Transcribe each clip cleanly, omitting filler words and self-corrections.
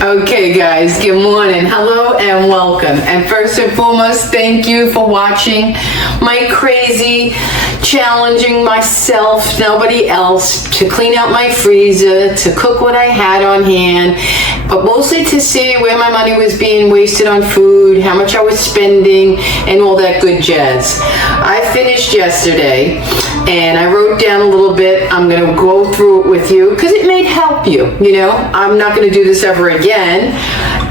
Okay guys, good morning, hello and welcome. And first and foremost, thank you for watching my crazy, challenging myself, nobody else, to clean out my freezer, to cook what I had on hand, but mostly to see where my money was being wasted on food, how much I was spending, and all that good jazz. I finished yesterday and I wrote down a little bit. I'm going to go through it with you because it may help you, you know. I'm not going to do this ever again,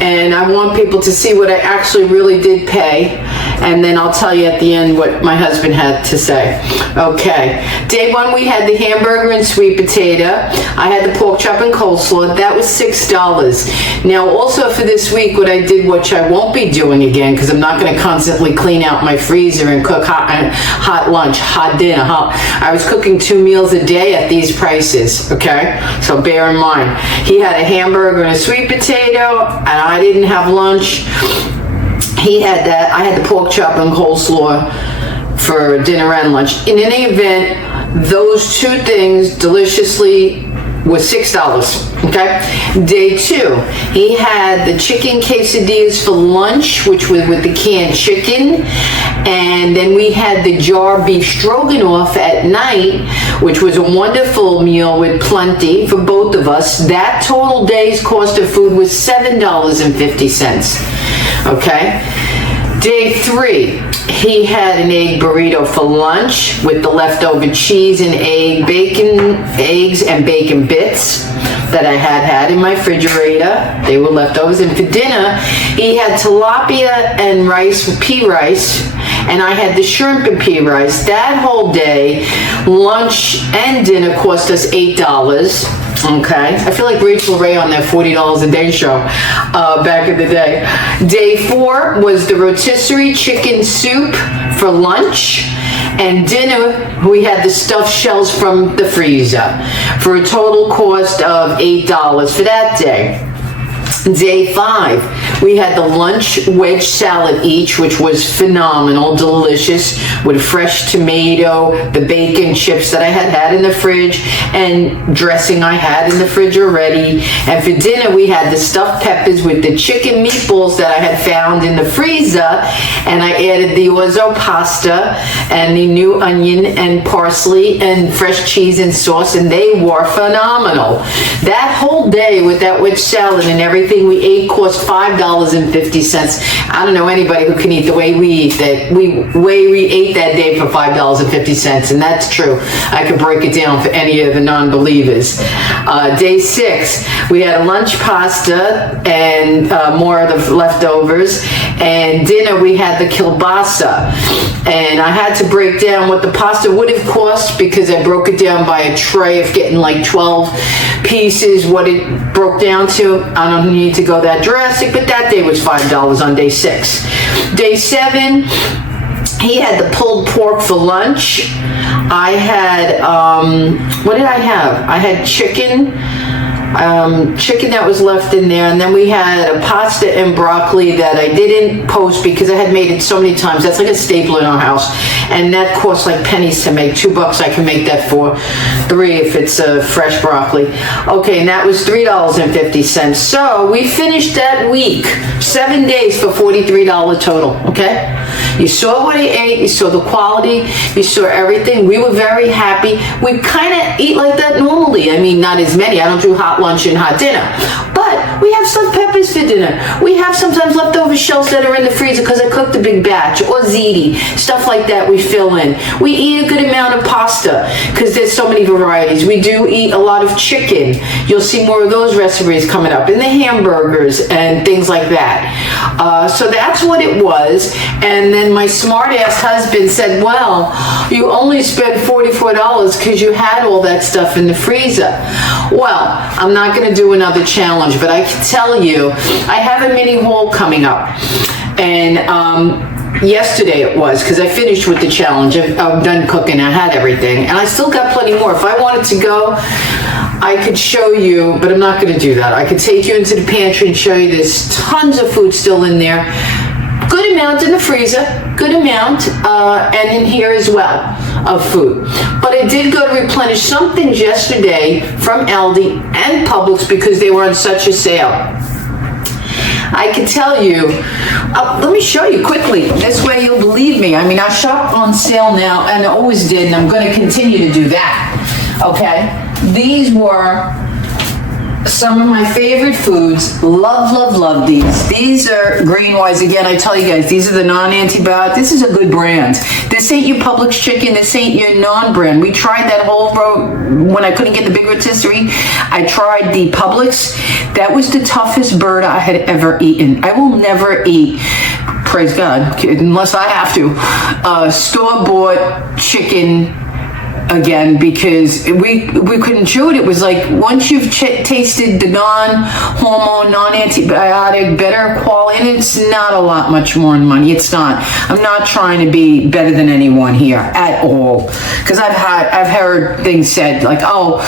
and I want people to see what I actually really did pay, and then I'll tell you at the end what my husband had to say. Okay, day one we had the hamburger and sweet potato. I had the pork chop and coleslaw. That was $6. Now also for this week, what I did, which I won't be doing again because I'm not going to constantly clean out my freezer and cook hot lunch, hot dinner. I was cooking 2 meals a day at these prices, okay? So bear in mind, he had a hamburger and a sweet potato, and I didn't have lunch. He had that. I had the pork chop and coleslaw for dinner and lunch. In any event, those two things deliciously was $6, okay? Day two, he had the chicken quesadillas for lunch, which was with the canned chicken, and then we had the jar beef stroganoff at night, which was a wonderful meal with plenty for both of us. That total day's cost of food was $7.50, okay? Day three, he had an egg burrito for lunch with the leftover cheese and eggs and bacon bits that I had in my refrigerator. They were leftovers. And for dinner, he had tilapia and pea rice, and I had the shrimp and pea rice. That whole day, lunch and dinner cost us $8. Okay, I feel like Rachel Ray on that $40 a day show back in the day. Day four was the rotisserie chicken soup for lunch, and dinner we had the stuffed shells from the freezer for a total cost of $8 for that day. Day five, we had the lunch wedge salad each, which was phenomenal, delicious, with fresh tomato, the bacon chips that I had in the fridge, and dressing I had in the fridge already. And for dinner, we had the stuffed peppers with the chicken meatballs that I had found in the freezer, and I added the orzo pasta and the new onion and parsley and fresh cheese and sauce, and they were phenomenal. That whole day with that wedge salad and everything we ate cost $5.50. I don't know anybody who can eat the way we eat that. We ate that day for $5.50, and that's true. I could break it down for any of the non-believers. Day six, we had a lunch pasta and more of the leftovers, and dinner we had the kielbasa. And I had to break down what the pasta would have cost because I broke it down by a tray of getting like 12 pieces, what it broke down to. I don't need to go that drastic, but that day was $5 on day six. Day seven, he had the pulled pork for lunch. I had, what did I have? I had chicken that was left in there, and then we had a pasta and broccoli that I didn't post because I had made it so many times. That's like a staple in our house, and that costs like pennies to make. $2 I can make that for $3 if it's fresh broccoli. Okay, and that was $3.50. So we finished that week, 7 days for $43 total. Okay, you saw what I ate, you saw the quality, you saw everything. We were very happy. We kind of eat like that normally. I mean, not as many. I don't do hot lunch and hot dinner, but we have stuffed peppers for dinner. We have sometimes leftover shells that are in the freezer because I cooked a big batch, or ziti, stuff like that we fill in. We eat a good amount of pasta because there's so many varieties. We do eat a lot of chicken. You'll see more of those recipes coming up, in the hamburgers and things like that. So that's what it was. And then my smart ass husband said, well, you only spent $44 because you had all that stuff in the freezer. Well, I'm not going to do another challenge, but I can tell you, I have a mini haul coming up. And yesterday it was, because I finished with the challenge. I'm done cooking. I had everything. And I still got plenty more. If I wanted to go, I could show you, but I'm not going to do that. I could take you into the pantry and show you there's tons of food still in there. Good amount in the freezer, good amount, and in here as well of food. But I did go to replenish some things yesterday from Aldi and Publix because they were on such a sale. I can tell you, let me show you quickly. This way you'll believe me. I mean, I shop on sale now, and I always did, and I'm going to continue to do that. Okay? These were some of my favorite foods. Love, love, love these. These are Greenwise. Again, I tell you guys, these are the non-antibiotic. This is a good brand. This ain't your Publix chicken. This ain't your non-brand. We tried that whole road when I couldn't get the big rotisserie. I tried the Publix. That was the toughest bird I had ever eaten. I will never eat, praise God, unless I have to, store-bought chicken again, because we couldn't chew it. It was like, once you've tasted the non-hormone, non-antibiotic, better quality, and it's not a lot much more in money. It's not. I'm not trying to be better than anyone here at all, because I've heard things said like, oh,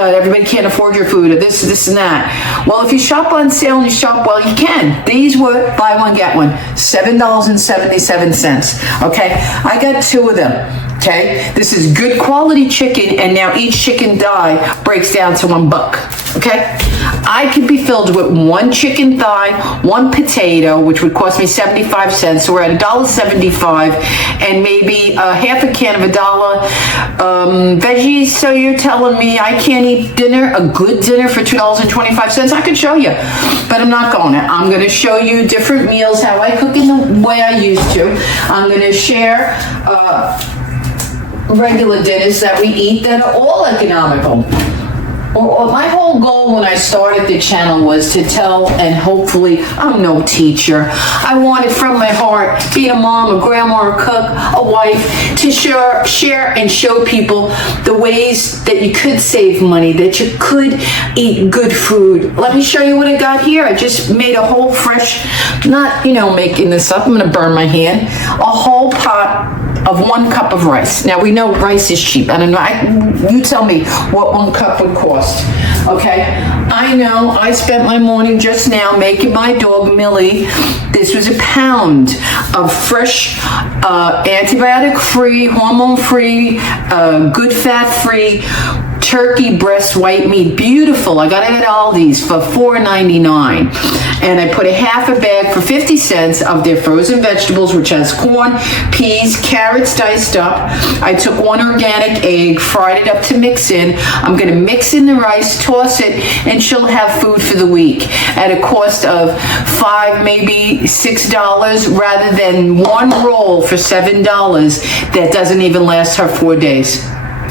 everybody can't afford your food, or this and that. Well, if you shop on sale and you shop well, you can. These were buy one get one, $7.77. Okay, I got 2 of them. Okay, this is good quality chicken, and now each chicken thigh breaks down to $1. Okay, I could be filled with 1 chicken thigh, 1 potato, which would cost me 75 cents. So we're at $1.75, and maybe half a can of $1 veggies. So you're telling me I can't eat dinner, a good dinner, for $2.25? I could show you, but I'm not going to. I'm going to show you different meals, how I cook in the way I used to. I'm going to share regular dinners that we eat that are all economical. My whole goal when I started the channel was to tell, and hopefully, I'm no teacher. I wanted from my heart, being a mom, a grandma, a cook, a wife, to share and show people the ways that you could save money, that you could eat good food. Let me show you what I got here. I just made a whole fresh, not, making this up, I'm gonna burn my hand, a whole pot of 1 cup of rice. Now, we know rice is cheap. I don't know, you tell me what 1 cup would cost, okay? I know I spent my morning just now making my dog Millie. This was a pound of fresh, antibiotic-free, hormone-free, good fat-free turkey breast white meat. Beautiful. I got it at Aldi's for $4.99. And I put a half a bag for 50 cents of their frozen vegetables, which has corn, peas, carrots diced up. I took 1 organic egg, fried it up to mix in. I'm going to mix in the rice, toss it, and she'll have food for the week at a cost of $5, maybe $6, rather than 1 roll for $7 that doesn't even last her 4 days.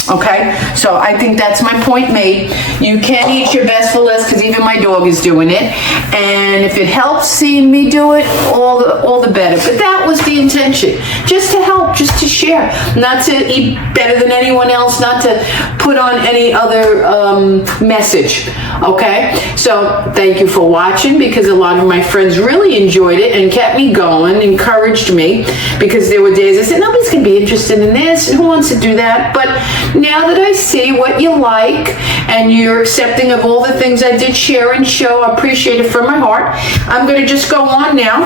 Okay, so I think that's my point made. You can eat your best for less, because even my dog is doing it, and if it helps seeing me do it, all the better. But that was the intention, just to help, just to share, not to eat better than anyone else, not to put on any other message. Okay, so thank you for watching, because a lot of my friends really enjoyed it and kept me going, encouraged me, because there were days I said, nobody's gonna be interested in this, and who wants to do that? But now that I see what you like, and you're accepting of all the things I did share and show, I appreciate it from my heart. I'm going to just go on now,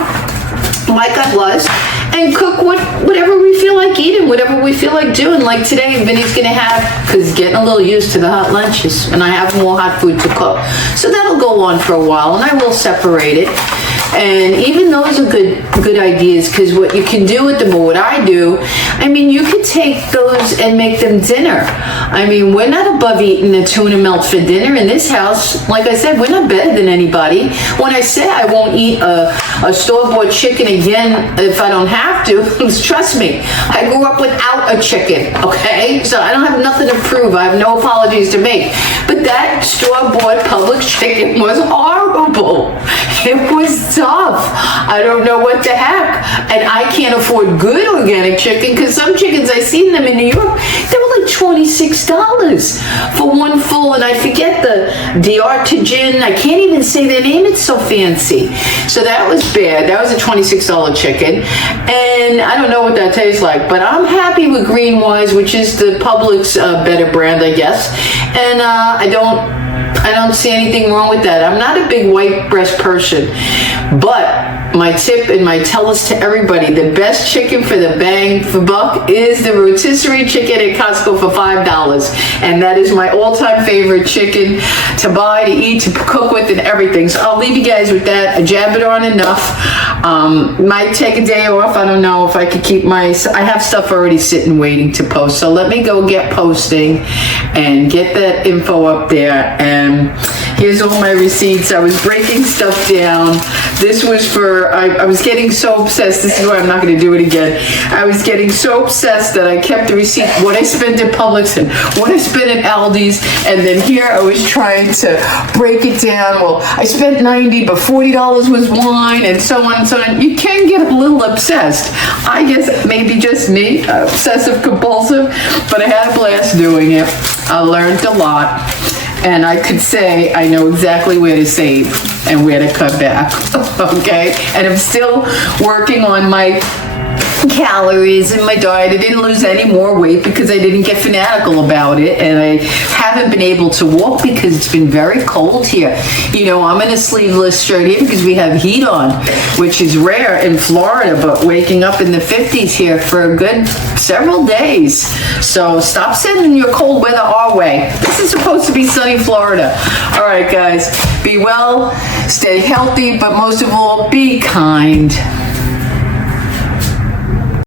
like I was, and cook whatever we feel like eating, whatever we feel like doing. Like today, Vinny's going to have, because he's getting a little used to the hot lunches, and I have more hot food to cook. So that'll go on for a while, and I will separate it. And even those are good ideas, because what you can do with them, or what I do, I mean, you could take those and make them dinner. I mean, we're not above eating a tuna melt for dinner in this house. Like I said, we're not better than anybody. When I say I won't eat a store-bought chicken again if I don't have to, trust me, I grew up without a chicken, okay? So I don't have nothing to prove. I have no apologies to make. But that store-bought Publix chicken was horrible. It was tough. I don't know what the heck. And I can't afford good organic chicken, because some chickens, I seen them in New York, they were like $26 for 1 full, and I forget the artisan, I can't even say their name, it's so fancy. So that was bad. That was a $26 chicken, and I don't know what that tastes like, but I'm happy with Greenwise, which is the Publix better brand, I guess, and I don't see anything wrong with that. I'm not a big white breast person, but my tip and my tell us to everybody, the best chicken for the bang for buck is the rotisserie chicken at Costco for $5. And that is my all-time favorite chicken to buy, to eat, to cook with, and everything. So I'll leave you guys with that. I jab it on enough. Might take a day off. I don't know if I could keep I have stuff already sitting waiting to post. So let me go get posting and get that info up there. And here's all my receipts. I was breaking stuff down. This was for, I was getting so obsessed. This is why I'm not going to do it again. I was getting so obsessed that I kept the receipt, what I spent at Publix and what I spent at Aldi's. And then here I was trying to break it down. Well, I spent $90, but $40 was wine, and so on and so on. You can get a little obsessed. I guess maybe just me, obsessive compulsive, but I had a blast doing it. I learned a lot. And I could say I know exactly where to save and where to cut back, okay? And I'm still working on my calories in my diet. I didn't lose any more weight because I didn't get fanatical about it, and I haven't been able to walk because it's been very cold here. You know, I'm in a sleeveless shirt here because we have heat on, which is rare in Florida, but waking up in the 50s here for a good several days. So stop sending your cold weather our way. This is supposed to be sunny Florida. All right, guys, be well, stay healthy, but most of all, be kind.